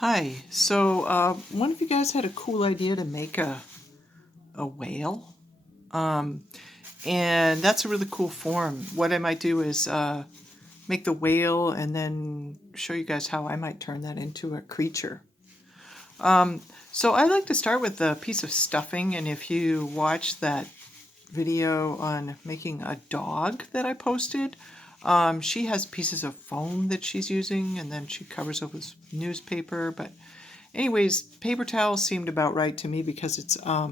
Hi. One of you guys had a cool idea to make a whale. Um, and that's a really cool form. What I might do is make the whale and then show you guys how I might turn that into a creature. Um, so I like to start with a piece of stuffing, and if you watch that video on making a dog that I posted, she has pieces of foam that she's using, and then she covers up with newspaper. But anyways, paper towels seemed about right to me because it's a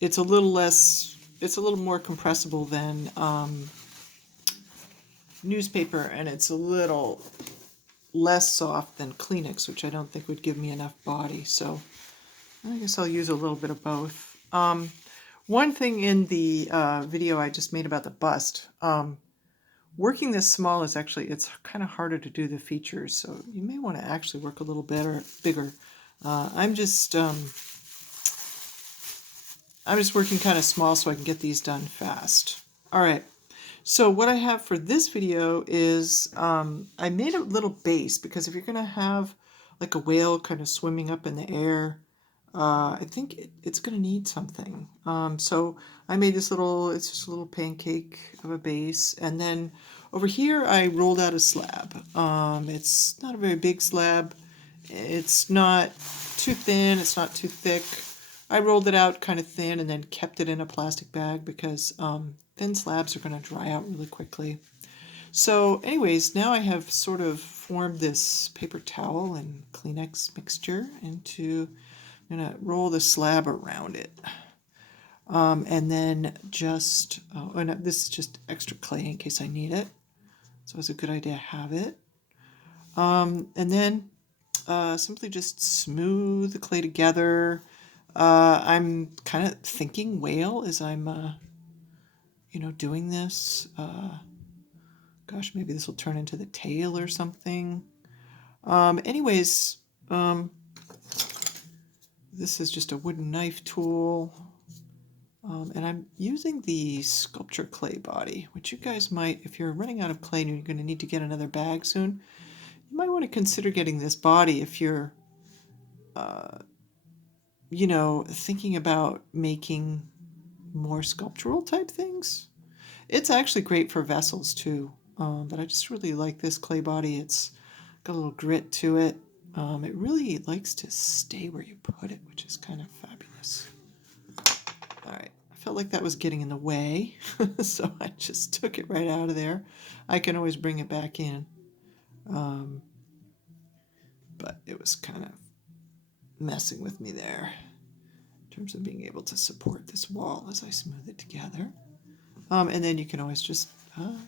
little less, it's a little more compressible than newspaper, and it's a little less soft than Kleenex, which I don't think would give me enough body. So I guess I'll use a little bit of both. One thing in the video I just made about the bust, working this small is actually, it's kind of harder to do the features, so you may want to actually work a little bigger. I'm just working kind of small so I can get these done fast. All right. So what I have for this video is I made a little base because if you're going to have like a whale kind of swimming up in the air, I think it's going to need something. So I made this it's just a little pancake of a base. And then over here I rolled out a slab. It's not a very big slab. It's not too thin. It's not too thick. I rolled it out kind of thin and then kept it in a plastic bag because thin slabs are going to dry out really quickly. So anyways, now I have sort of formed this paper towel and Kleenex mixture into, I'm going to roll the slab around it. And then just, this is just extra clay in case I need it. So it's a good idea to have it. And then simply just smooth the clay together. I'm kind of thinking whale as I'm, doing this. Gosh, maybe this will turn into the tail or something. Anyways, this is just a wooden knife tool. And I'm using the sculpture clay body, which you guys might, if you're running out of clay and you're going to need to get another bag soon, you might want to consider getting this body if you're, thinking about making more sculptural type things. It's actually great for vessels too, but I just really like this clay body. It's got a little grit to it. It really likes to stay where you put it, which is kind of fabulous. All right, I felt like that was getting in the way, so I just took it right out of there. I can always bring it back in, but it was kind of messing with me there in terms of being able to support this wall as I smooth it together. And then you can always just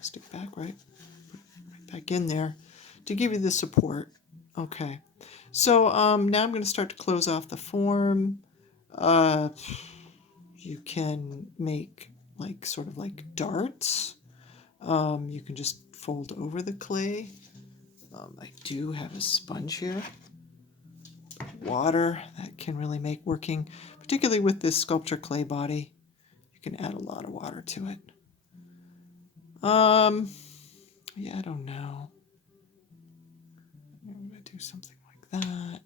stick back right back in there to give you the support. Okay, so now I'm going to start to close off the form. You can make sort of like darts. You can just fold over the clay. I do have a sponge here. Water, that can really make working, particularly with this sculpture clay body, you can add a lot of water to it. Yeah, I don't know. I'm going to do something like that.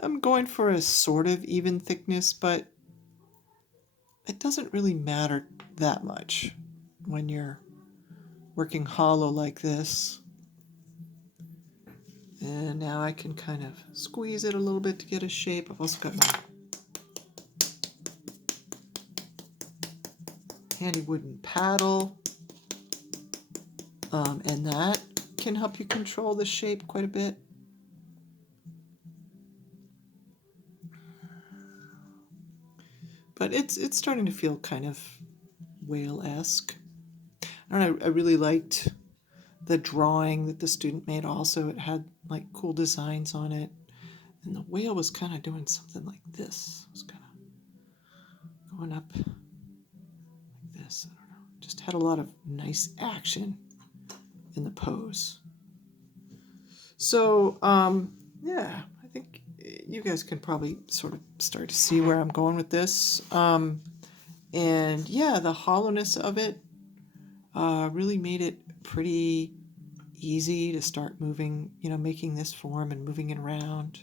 I'm going for a sort of even thickness, but it doesn't really matter that much when you're working hollow like this. And now I can kind of squeeze it a little bit to get a shape. I've also got my handy wooden paddle. And that can help you control the shape quite a bit. But it's starting to feel kind of whale-esque. I don't know, I really liked the drawing that the student made also. It had like cool designs on it. And the whale was kind of doing something like this. It was kind of going up like this. I don't know. Just had a lot of nice action in the pose. So, yeah, I think you guys can probably sort of start to see where I'm going with this. And yeah, the hollowness of it, really made it pretty easy to start moving, making this form and moving it around.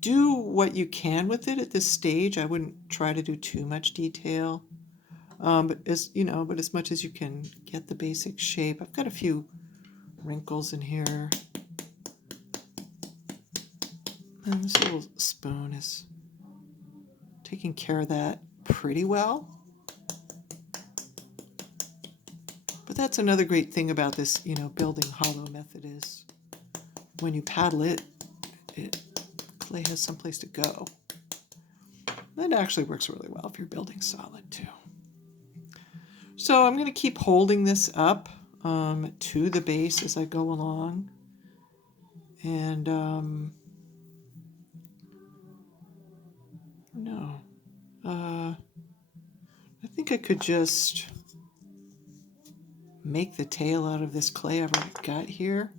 Do what you can with it at this stage. I wouldn't try to do too much detail. But as much as you can get the basic shape. I've got a few wrinkles in here. And this little spoon is taking care of that pretty well. But that's another great thing about this, building hollow method is when you paddle it, clay has someplace to go. That actually works really well if you're building solid too. So I'm going to keep holding this up to the base as I go along. And I think I could just make the tail out of this clay I've already got here.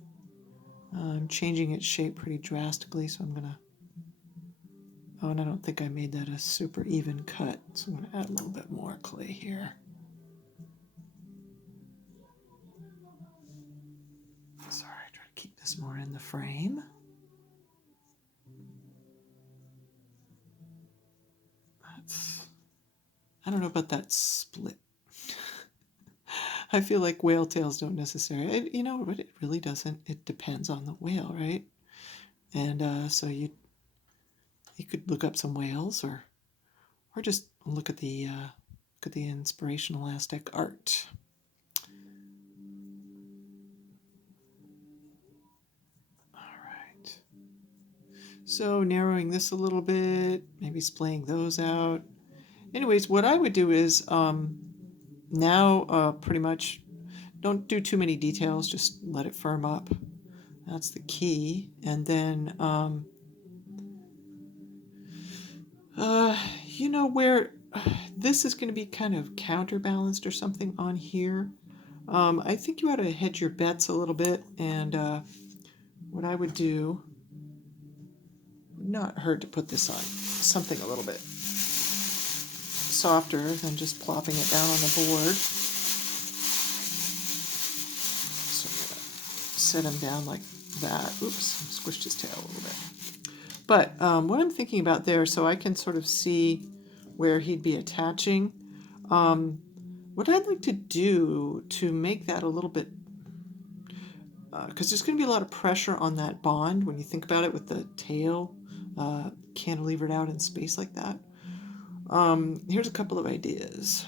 I'm changing its shape pretty drastically, so I'm going to... Oh, and I don't think I made that a super even cut, so I'm going to add a little bit more clay here. Sorry, try to keep this more in the frame. I don't know about that split. I feel like whale tails don't necessarily, but it really doesn't. It depends on the whale, right? And so you could look up some whales or just look at the inspirational Aztec art. All right. So narrowing this a little bit, maybe splaying those out. Anyways, what I would do is now pretty much don't do too many details, just let it firm up. That's the key. And then, where this is going to be kind of counterbalanced or something on here, I think you ought to hedge your bets a little bit. And what I would do, not hurt to put this on something a little bit softer than just plopping it down on the board. So I'm going to set him down like that. Oops, squished his tail a little bit. But what I'm thinking about there, so I can sort of see where he'd be attaching. What I'd like to do to make that a little bit, because there's going to be a lot of pressure on that bond when you think about it with the tail cantilevered out in space like that. Here's a couple of ideas.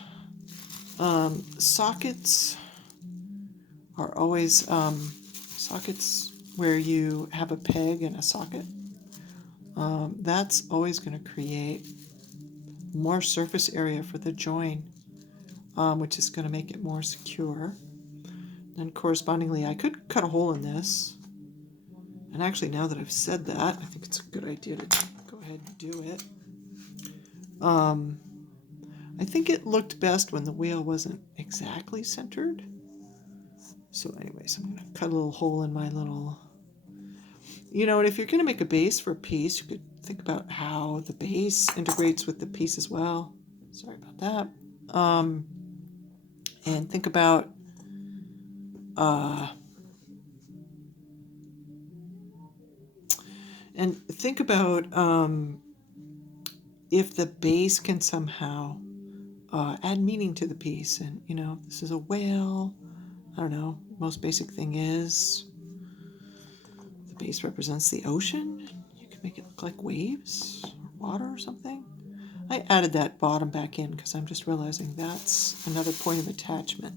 Sockets are always sockets where you have a peg and a socket. That's always going to create more surface area for the join, which is going to make it more secure. And correspondingly, I could cut a hole in this. And actually, now that I've said that, I think it's a good idea to go ahead and do it. I think it looked best when the whale wasn't exactly centered. So anyways, I'm going to cut a little hole in my little... and if you're going to make a base for a piece, you could think about how the base integrates with the piece as well. Sorry about that. And think about if the base can somehow add meaning to the piece. And, this is a whale. I don't know. Most basic thing is the base represents the ocean. You can make it look like waves or water or something. I added that bottom back in because I'm just realizing that's another point of attachment.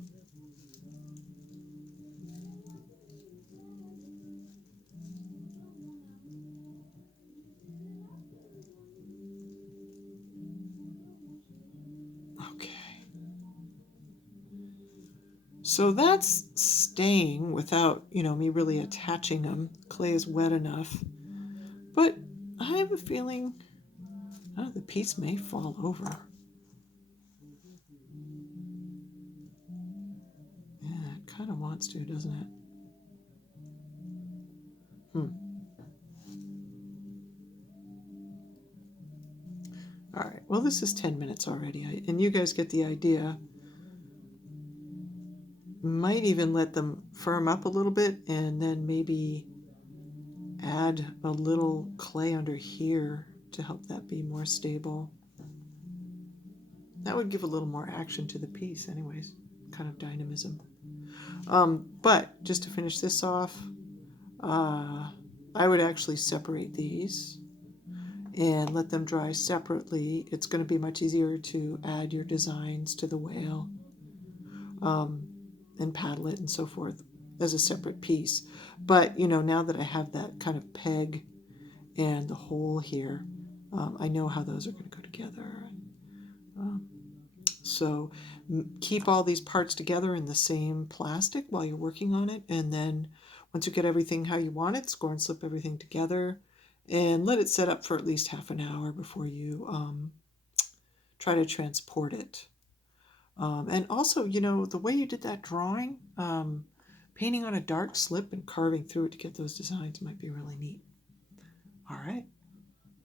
So that's staying without, me really attaching them. Clay is wet enough. But I have a feeling the piece may fall over. Yeah, it kind of wants to, doesn't it? All right, well, this is 10 minutes already, and you guys get the idea. might even let them firm up a little bit and then maybe add a little clay under here to help that be more stable. That would give a little more action to the piece anyways, kind of dynamism. But just to finish this off, I would actually separate these and let them dry separately. It's going to be much easier to add your designs to the whale and paddle it and so forth as a separate piece. But, you know, now that I have that kind of peg and the hole here, I know how those are going to go together. So keep all these parts together in the same plastic while you're working on it, and then once you get everything how you want it, score and slip everything together and let it set up for at least half an hour before you try to transport it. And also, you know, the way you did that drawing, painting on a dark slip and carving through it to get those designs might be really neat. All right.